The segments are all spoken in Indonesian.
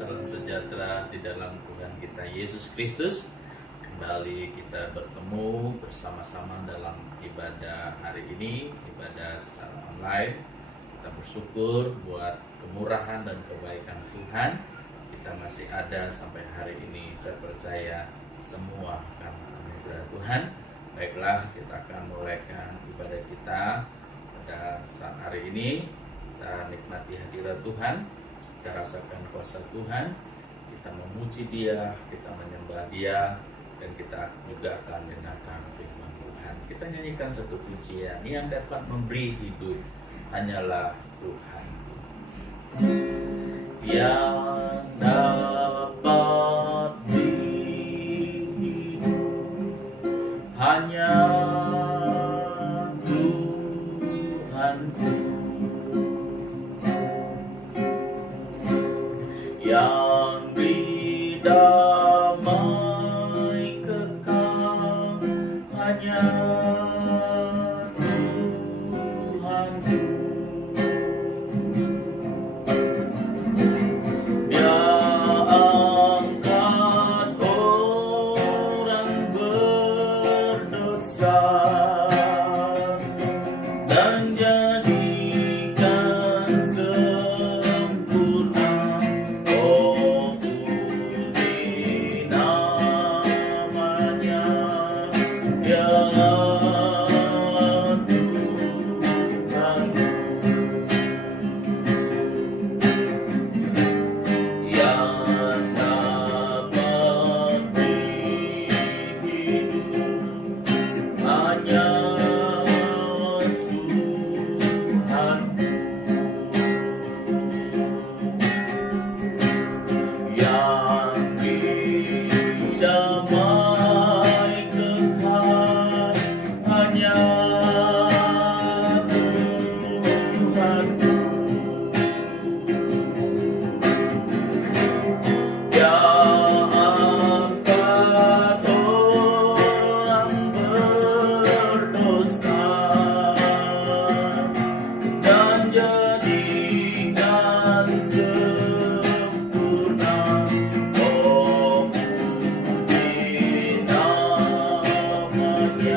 salam sejahtera di dalam Tuhan kita Yesus Kristus. Kembali kita bertemu bersama-sama dalam ibadah hari ini, ibadah secara online. Kita bersyukur buat kemurahan dan kebaikan Tuhan. Kita masih ada sampai hari ini. Saya percaya semua karena anugerah Tuhan. Baiklah, kita akan mulaikan ibadah kita pada saat hari ini. Kita nikmati hadirat Tuhan, kita rasakan kuasa Tuhan, kita memuji Dia, kita menyembah Dia, dan kita juga akan mendengarkan firman Tuhan. Kita nyanyikan satu pujian yang dapat memberi hidup, hanyalah Tuhan. Yang dapat beri hidup, hanya Tuhanku. Yang beri damai kekal, hanya Tuhanku. Dia angkat orang berdosa dan jadikan sempurna. Oh, puji namanya, dialah Tuhanku. Yang dapat beri hidup, hanya Tuhanku. Yang beri damai kekal, hanya Tuhanku. Dia angkat orang berdosa dan jadikan sempurna. Oh, puji namanya,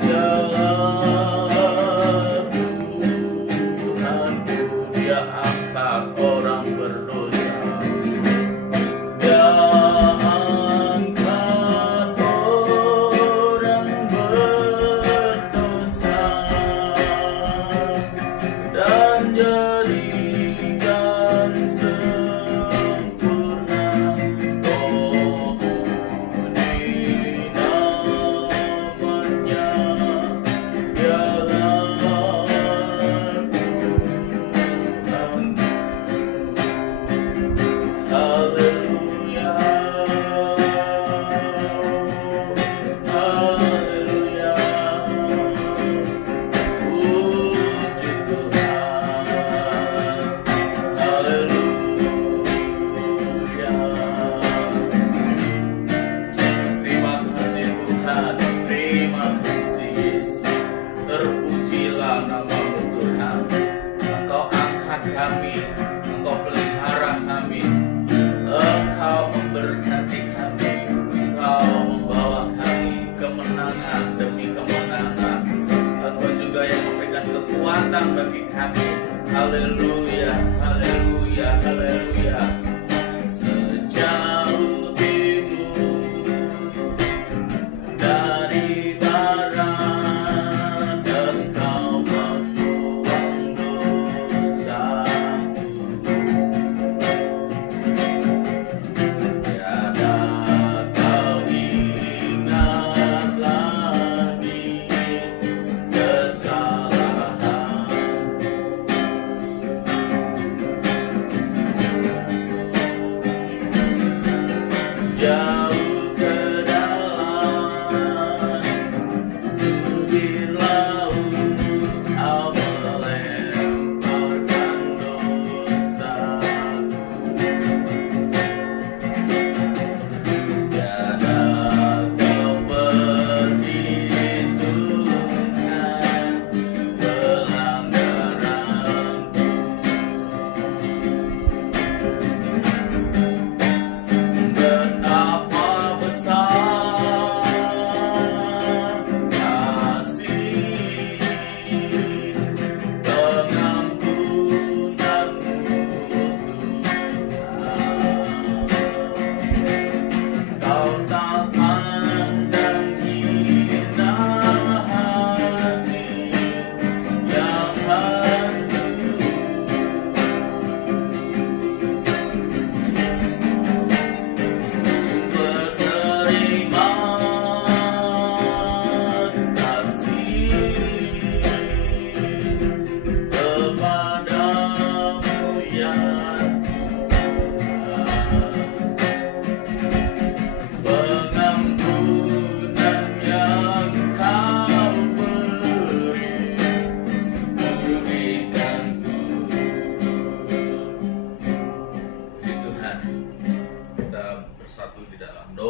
dialah Tuhanku. Dia angkat orang berdosa, Dia angkat orang berdosa dan jadikan sempurna. Oh, puji namanya, dialah Tuhanku. Haleluya, haleluya, puji Tuhan, haleluya. Terima kasih Tuhan, terima kasih Yesus. Terpujilah nama-Mu Tuhan. Engkau angkat kami, Engkau pelihara kami, Engkau memberkati kami, Engkau membawa kami kemenangan demi kemenangan. Engkau juga yang memberikan kekuatan bagi kami. Haleluya, haleluya, haleluya. Sejauh timur dari barat, Engkau membuang dosaku. Tiada kau ingat lagi kesalahanku. Jauh ke dalam bibir laut, Kau melemparkan dosaku. Tiada kau perhitungkan pelanggaranku.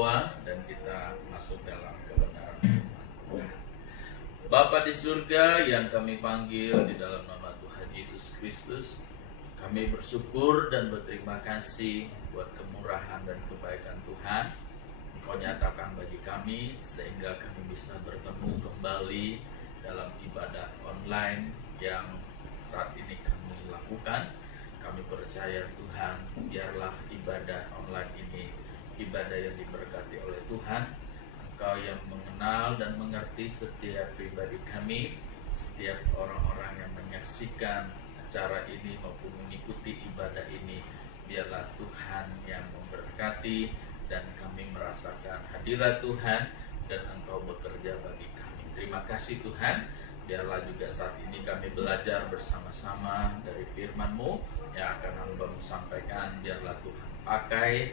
berdoa dan kita masuk dalam kebenaran firman Tuhan. Bapa di surga yang kami panggil di dalam nama Tuhan Yesus Kristus, kami bersyukur dan berterima kasih buat kemurahan dan kebaikan Tuhan Engkau nyatakan bagi kami sehingga kami bisa bertemu kembali dalam ibadah online yang saat ini kami lakukan. Kami percaya Tuhan, biarlah ibadah online ini ibadah yang diberkati oleh Tuhan. Engkau yang mengenal dan mengerti setiap pribadi kami, setiap orang-orang yang menyaksikan acara ini maupun mengikuti ibadah ini. Biarlah Tuhan yang memberkati dan kami merasakan hadirat Tuhan dan Engkau bekerja bagi kami. Terima kasih Tuhan. Biarlah juga saat ini kami belajar bersama-sama dari firman-Mu yang akan hamba-Mu sampaikan. Biarlah Tuhan pakai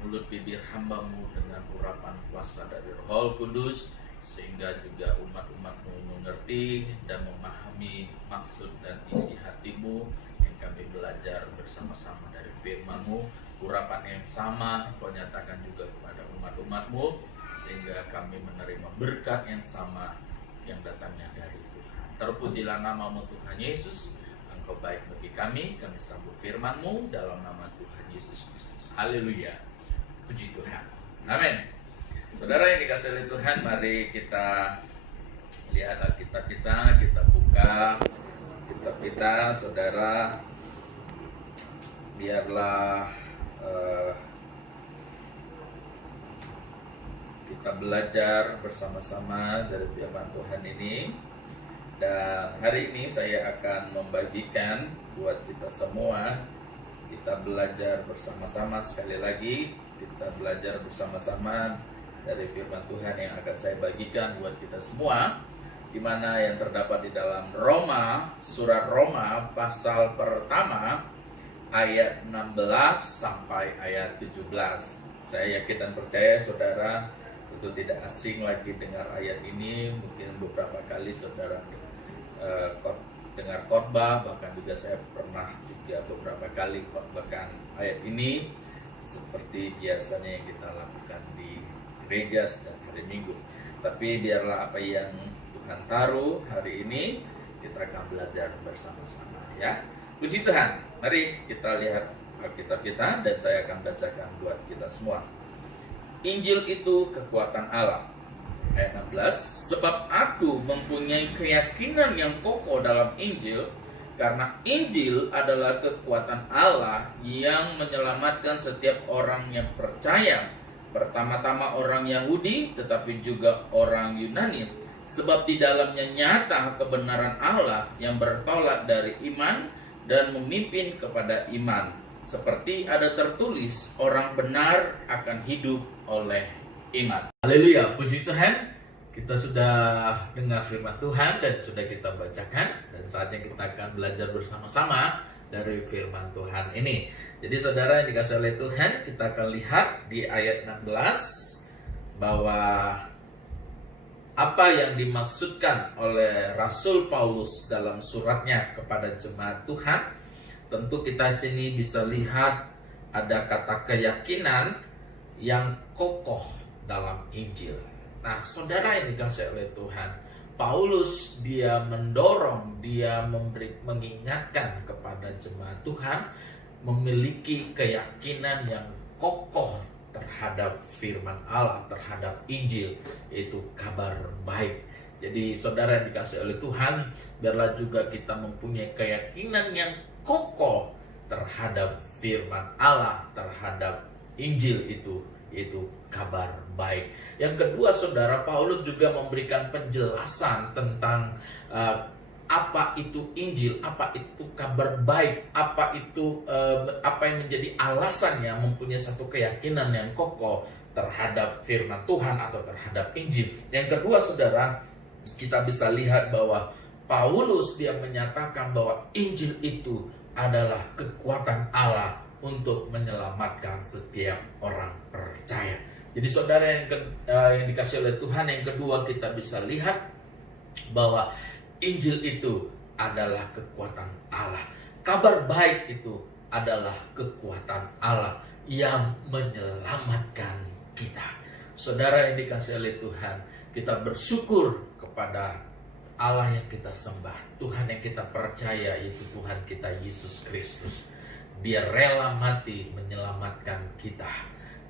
mulut bibir hamba-Mu dengan urapan kuasa dari Roh Kudus, sehingga juga umat-umat-Mu mengerti dan memahami maksud dan isi hati-Mu yang kami belajar bersama-sama dari firman-Mu. Urapan yang sama Engkau nyatakan juga kepada umat-umat-Mu, sehingga kami menerima berkat yang sama yang datangnya dari Tuhan. Terpujilah nama-Mu Tuhan Yesus. Engkau baik bagi kami sambut firman-Mu dalam nama Tuhan Yesus Kristus. Haleluya. Puji Tuhan. Amin. Saudara yang dikasihi oleh Tuhan, mari kita lihat Alkitab kita buka kitab kita, saudara. Biarlah kita belajar bersama-sama dari firman Tuhan ini. Dan hari ini saya akan membagikan buat kita semua. Kita belajar bersama-sama, sekali lagi kita belajar bersama-sama dari firman Tuhan yang akan saya bagikan buat kita semua, di mana yang terdapat di dalam Roma, surat Roma pasal pertama ayat 16 sampai ayat 17. Saya yakin dan percaya saudara itu tidak asing lagi dengar ayat ini. Mungkin beberapa kali saudara dengar khotbah, bahkan juga saya pernah juga beberapa kali khotbahkan ayat ini seperti biasanya yang kita lakukan di gereja setiap hari Minggu. Tapi biarlah apa yang Tuhan taruh hari ini kita akan belajar bersama-sama, ya. Puji Tuhan. Mari kita lihat Alkitab kita dan saya akan bacakan buat kita semua. Injil itu kekuatan Allah. Ayat 16, sebab aku mempunyai keyakinan yang kokoh dalam Injil, karena Injil adalah kekuatan Allah yang menyelamatkan setiap orang yang percaya, pertama-tama orang Yahudi tetapi juga orang Yunani, sebab di dalamnya nyata kebenaran Allah yang bertolak dari iman dan memimpin kepada iman. Seperti ada tertulis, orang benar akan hidup oleh iman. Haleluya, puji Tuhan. Kita sudah dengar firman Tuhan dan sudah kita bacakan, dan saatnya kita akan belajar bersama-sama dari firman Tuhan ini. Jadi saudara yang dikasihi oleh Tuhan, kita akan lihat di ayat 16 bahwa apa yang dimaksudkan oleh Rasul Paulus dalam suratnya kepada jemaat Tuhan. Tentu kita sini bisa lihat ada kata keyakinan yang kokoh dalam Injil. Nah, saudara yang dikasihi oleh Tuhan, Paulus dia mendorong, dia mengingatkan kepada jemaat Tuhan memiliki keyakinan yang kokoh terhadap firman Allah, terhadap Injil, yaitu kabar baik. Jadi saudara yang dikasihi oleh Tuhan, biarlah juga kita mempunyai keyakinan yang kokoh terhadap firman Allah, terhadap Injil itu, yaitu kabar baik. Yang kedua saudara, Paulus juga memberikan penjelasan tentang apa itu Injil, apa itu kabar baik, apa itu apa yang menjadi alasannya mempunyai satu keyakinan yang kokoh terhadap firman Tuhan atau terhadap Injil. Yang kedua saudara, kita bisa lihat bahwa Paulus dia menyatakan bahwa Injil itu adalah kekuatan Allah untuk menyelamatkan setiap orang percaya. Jadi saudara yang dikasihi oleh Tuhan, yang kedua kita bisa lihat bahwa Injil itu adalah kekuatan Allah. Kabar baik itu adalah kekuatan Allah yang menyelamatkan kita. Saudara yang dikasihi oleh Tuhan, kita bersyukur kepada Allah yang kita sembah, Tuhan yang kita percaya, yaitu Tuhan kita Yesus Kristus. Dia rela mati menyelamatkan kita.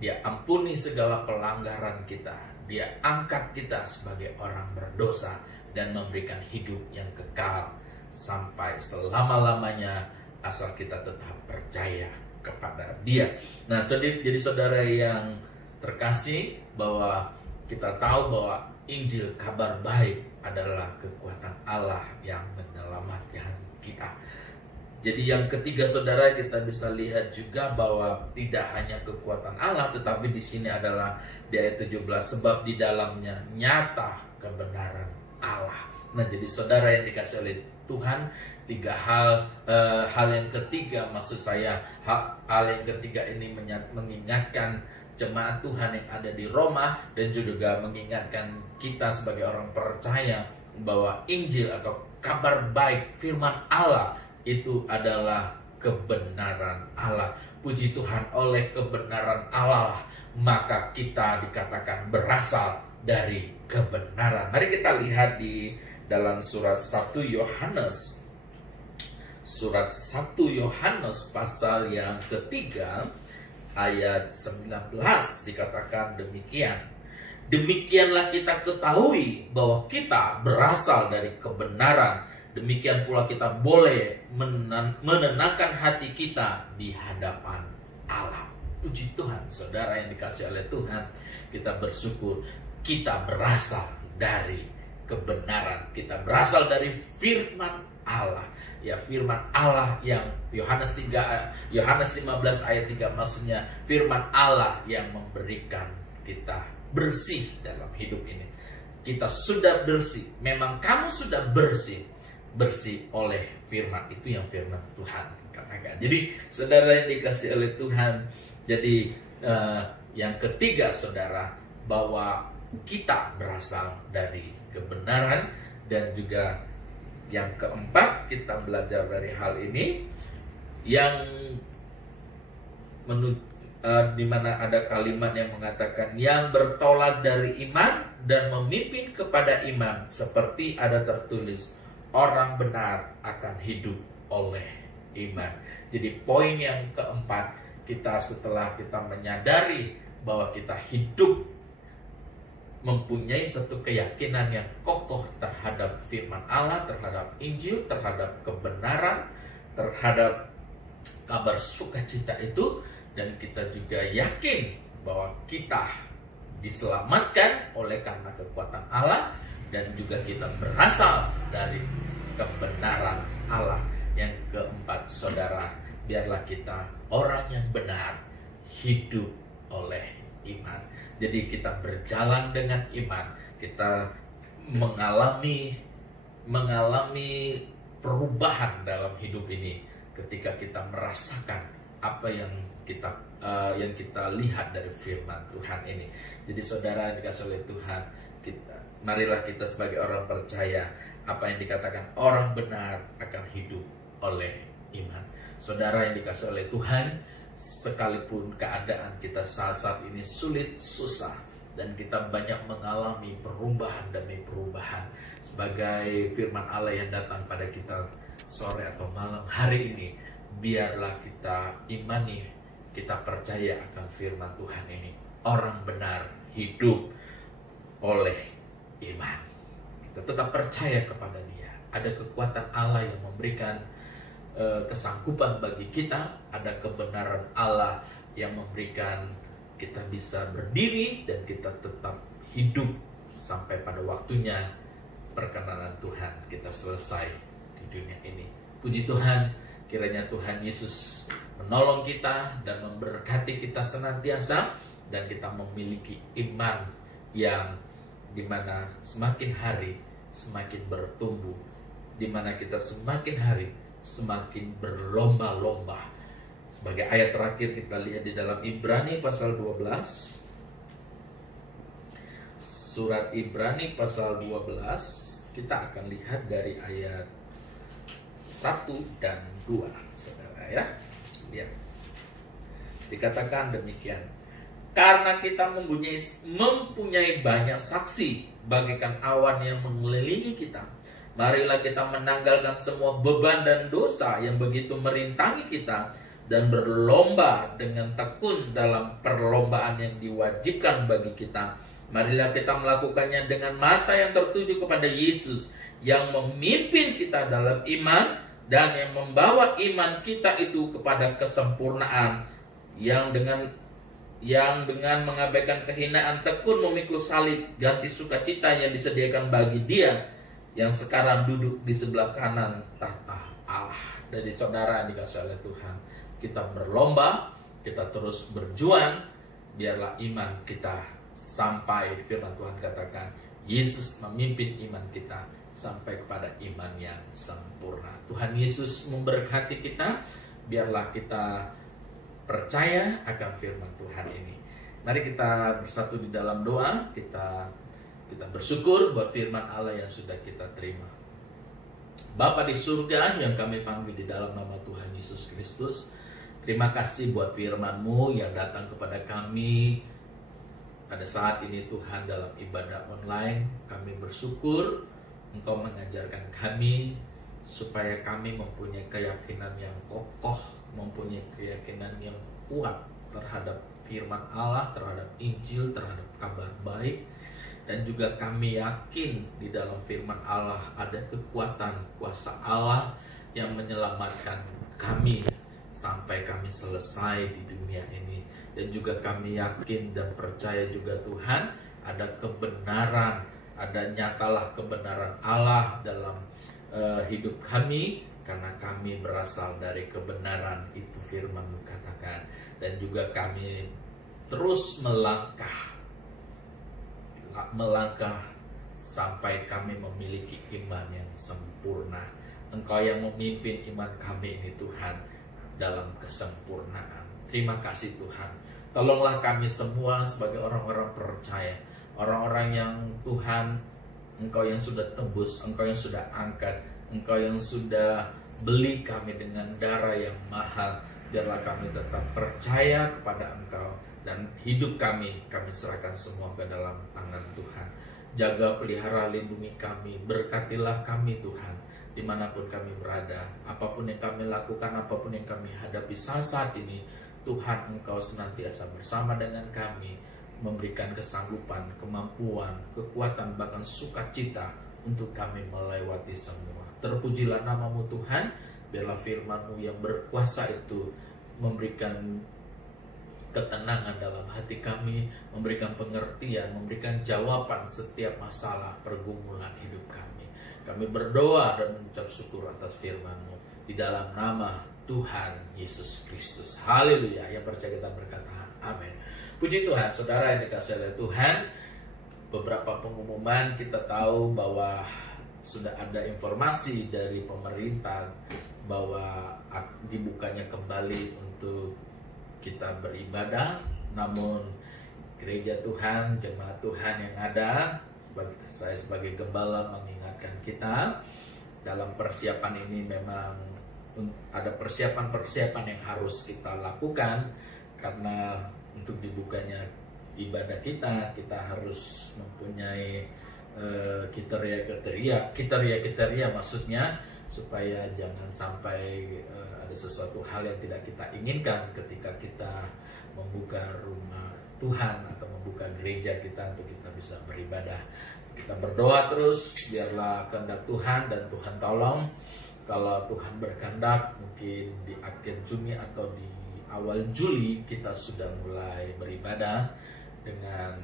Dia ampuni segala pelanggaran kita. Dia angkat kita sebagai orang berdosa dan memberikan hidup yang kekal sampai selama-lamanya, asal kita tetap percaya kepada Dia. Nah, jadi saudara yang terkasih, bahwa kita tahu bahwa Injil, kabar baik, adalah kekuatan Allah yang menyelamatkan kita. Jadi yang ketiga saudara, kita bisa lihat juga bahwa tidak hanya kekuatan Allah, tetapi di sini adalah di ayat 17, sebab di dalamnya nyata kebenaran Allah. Nah, jadi saudara yang dikasihi oleh Tuhan, tiga hal yang ketiga, maksud saya hal yang ketiga ini mengingatkan jemaat Tuhan yang ada di Roma, dan juga mengingatkan kita sebagai orang percaya bahwa Injil atau kabar baik firman Allah itu adalah kebenaran Allah. Puji Tuhan, oleh kebenaran Allah maka kita dikatakan berasal dari kebenaran. Mari kita lihat di dalam surat 1 Yohanes. Surat 1 Yohanes pasal yang ketiga ayat 19 dikatakan demikian. Demikianlah kita ketahui bahwa kita berasal dari kebenaran. Demikian pula kita boleh menenangkan hati kita di hadapan Allah. Puji Tuhan, saudara yang dikasihi oleh Tuhan, kita bersyukur kita berasal dari kebenaran. Kita berasal dari firman Allah. Ya, firman Allah yang Yohanes 15 ayat 3, maksudnya firman Allah yang memberikan kita bersih dalam hidup ini. Kita sudah bersih. Memang kamu sudah bersih oleh firman itu, yang firman Tuhan katakan. Jadi saudara yang dikasihi oleh Tuhan, jadi yang ketiga saudara, bahwa kita berasal dari kebenaran. Dan juga yang keempat, kita belajar dari hal ini, yang di mana ada kalimat yang mengatakan yang bertolak dari iman dan memimpin kepada iman, seperti ada tertulis, orang benar akan hidup oleh iman. Jadi poin yang keempat, kita setelah kita menyadari bahwa kita hidup mempunyai satu keyakinan yang kokoh terhadap firman Allah, terhadap Injil, terhadap kebenaran, terhadap kabar sukacita itu, dan kita juga yakin bahwa kita diselamatkan oleh karena kekuatan Allah, dan juga kita berasal dari kebenaran Allah. Yang keempat saudara, biarlah kita orang yang benar, hidup oleh iman. Jadi kita berjalan dengan iman, kita mengalami perubahan dalam hidup ini ketika kita merasakan apa yang kita lihat dari firman Tuhan ini. Jadi saudara yang dikasihi oleh Tuhan, marilah kita sebagai orang percaya, apa yang dikatakan orang benar akan hidup oleh iman. Saudara yang dikasihi oleh Tuhan, sekalipun keadaan kita saat ini sulit, susah, dan kita banyak mengalami perubahan demi perubahan, sebagai firman Allah yang datang pada kita sore atau malam hari ini, biarlah kita imani, kita percaya akan firman Tuhan ini. Orang benar hidup oleh iman. Kita tetap percaya kepada Dia. Ada kekuatan Allah yang memberikan kesanggupan bagi kita, ada kebenaran Allah yang memberikan kita bisa berdiri, dan kita tetap hidup sampai pada waktunya perkenanan Tuhan kita selesai di dunia ini. Puji Tuhan, kiranya Tuhan Yesus menolong kita dan memberkati kita senantiasa, dan kita memiliki iman yang dimana semakin hari semakin bertumbuh, dimana kita semakin hari semakin berlomba-lomba. Sebagai ayat terakhir kita lihat di dalam Ibrani pasal 12. Surat Ibrani pasal 12, kita akan lihat dari ayat 1 dan 2, saudara ya. Ya. Dikatakan demikian. Karena kita mempunyai banyak saksi bagaikan awan yang mengelilingi kita, marilah kita menanggalkan semua beban dan dosa yang begitu merintangi kita, dan berlomba dengan tekun dalam perlombaan yang diwajibkan bagi kita. Marilah kita melakukannya dengan mata yang tertuju kepada Yesus, yang memimpin kita dalam iman dan yang membawa iman kita itu kepada kesempurnaan, yang dengan mengabaikan kehinaan tekun memikul salib, ganti sukacita yang disediakan bagi Dia yang sekarang duduk di sebelah kanan tahta Allah. Dari saudara yang dikasihi oleh Tuhan, kita berlomba, kita terus berjuang, biarlah iman kita sampai, firman Tuhan katakan, Yesus memimpin iman kita sampai kepada iman yang sempurna. Tuhan Yesus memberkati kita, biarlah kita percaya akan firman Tuhan ini. Mari kita bersatu di dalam doa, kita bersyukur buat firman Allah yang sudah kita terima. Bapa di surga yang kami panggil di dalam nama Tuhan Yesus Kristus, terima kasih buat firman-Mu yang datang kepada kami pada saat ini Tuhan dalam ibadah online. Kami bersyukur Engkau mengajarkan kami supaya kami mempunyai keyakinan yang kokoh, mempunyai keyakinan yang kuat terhadap firman Allah, terhadap Injil, terhadap kabar baik. Dan juga kami yakin di dalam firman Allah ada kekuatan kuasa Allah yang menyelamatkan kami sampai kami selesai di dunia ini. Dan juga kami yakin dan percaya juga Tuhan ada kebenaran, ada nyatalah kebenaran Allah dalam hidup kami, karena kami berasal dari kebenaran itu firman-Mu katakan. Dan juga kami terus melangkah sampai kami memiliki iman yang sempurna. Engkau yang memimpin iman kami ini Tuhan dalam kesempurnaan. Terima kasih Tuhan. Tolonglah kami semua sebagai orang-orang percaya, orang-orang yang Tuhan, Engkau yang sudah tebus, Engkau yang sudah angkat, Engkau yang sudah beli kami dengan darah yang mahal. Biarlah kami tetap percaya kepada Engkau, dan hidup kami serahkan semua ke dalam tangan Tuhan. Jaga, pelihara, lindungi kami, berkatilah kami Tuhan, dimanapun kami berada, apapun yang kami lakukan, apapun yang kami hadapi saat ini, Tuhan Engkau senantiasa bersama dengan kami, memberikan kesanggupan, kemampuan, kekuatan, bahkan sukacita untuk kami melewati semua. Terpujilah nama-Mu Tuhan, biarlah firman-Mu yang berkuasa itu memberikan ketenangan dalam hati kami, memberikan pengertian, memberikan jawaban setiap masalah pergumulan hidup kami. Kami berdoa dan mengucap syukur atas firman-Mu di dalam nama Tuhan Yesus Kristus. Haleluya. Yang percaya kita berkata amin. Puji Tuhan. Saudara yang dikasihi oleh Tuhan, beberapa pengumuman kita tahu bahwa sudah ada informasi dari pemerintah bahwa dibukanya kembali untuk kita beribadah. Namun gereja Tuhan, jemaat Tuhan yang ada, saya sebagai gembala mengingatkan kita, dalam persiapan ini memang ada persiapan-persiapan yang harus kita lakukan, karena untuk dibukanya ibadah kita harus mempunyai kriteria maksudnya, supaya jangan sampai ada sesuatu hal yang tidak kita inginkan ketika kita membuka rumah Tuhan atau membuka gereja kita untuk kita bisa beribadah. Kita berdoa terus, biarlah kehendak Tuhan, dan Tuhan tolong kalau Tuhan berkehendak mungkin di akhir Juni atau di awal Juli kita sudah mulai beribadah dengan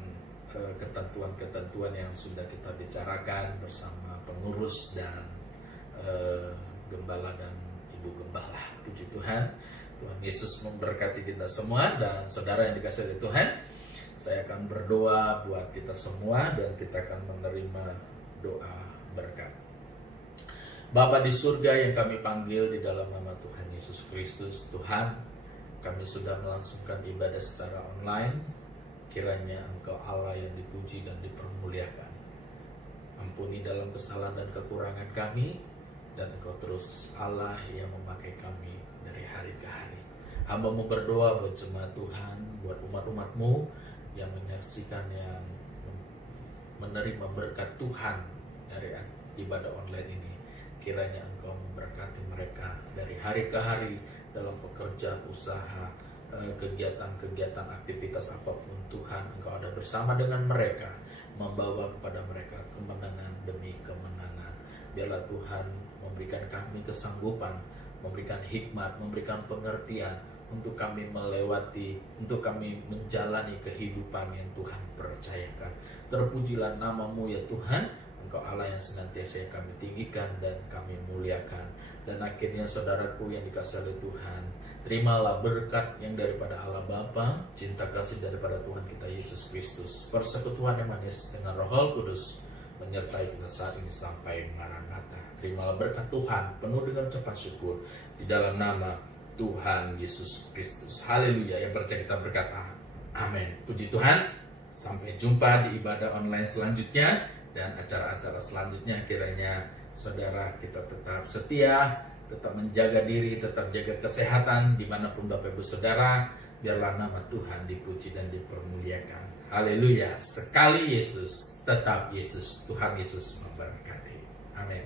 ketentuan-ketentuan yang sudah kita bicarakan bersama pengurus dan gembala dan ibu gembala. Puji Tuhan. Tuhan Yesus memberkati kita semua. Dan saudara yang dikasihi oleh Tuhan, saya akan berdoa buat kita semua dan kita akan menerima doa berkat. Bapa di surga yang kami panggil di dalam nama Tuhan Yesus Kristus, Tuhan, kami sudah melangsungkan ibadah secara online. Kiranya Engkau Allah yang dipuji dan dipermuliakan. Ampuni dalam kesalahan dan kekurangan kami, dan Engkau terus Allah yang memakai kami dari hari ke hari. Hamba-Mu berdoa buat jemaat Tuhan, buat umat-umat-Mu yang menyaksikan, yang menerima berkat Tuhan dari ibadah online ini. Kiranya Engkau memberkati mereka dari hari ke hari dalam pekerjaan, usaha, kegiatan-kegiatan, aktivitas apapun. Tuhan, Engkau ada bersama dengan mereka, membawa kepada mereka kemenangan demi kemenangan. Biarlah Tuhan memberikan kami kesanggupan, memberikan hikmat, memberikan pengertian untuk kami melewati, untuk kami menjalani kehidupan yang Tuhan percayakan. Terpujilah nama-Mu ya Tuhan, Engkau Allah yang senantiasa kami tinggikan dan kami muliakan. Dan akhirnya saudaraku yang dikasihi oleh Tuhan, terimalah berkat yang daripada Allah Bapa, cinta kasih daripada Tuhan kita Yesus Kristus, persekutuan yang manis dengan Roh Kudus menyertai kita saat ini sampai Maranatha. Terimalah berkat Tuhan penuh dengan ucapan syukur di dalam nama Tuhan Yesus Kristus. Haleluya. Yang percaya kita berkata amin. Puji Tuhan. Sampai jumpa di ibadah online selanjutnya dan acara-acara selanjutnya. Kiranya saudara kita tetap setia, tetap menjaga diri, tetap jaga kesehatan dimanapun Bapak Ibu Saudara. Biarlah nama Tuhan dipuji dan dipermuliakan. Haleluya. Sekali Yesus, tetap Yesus. Tuhan Yesus memberkati. Amin.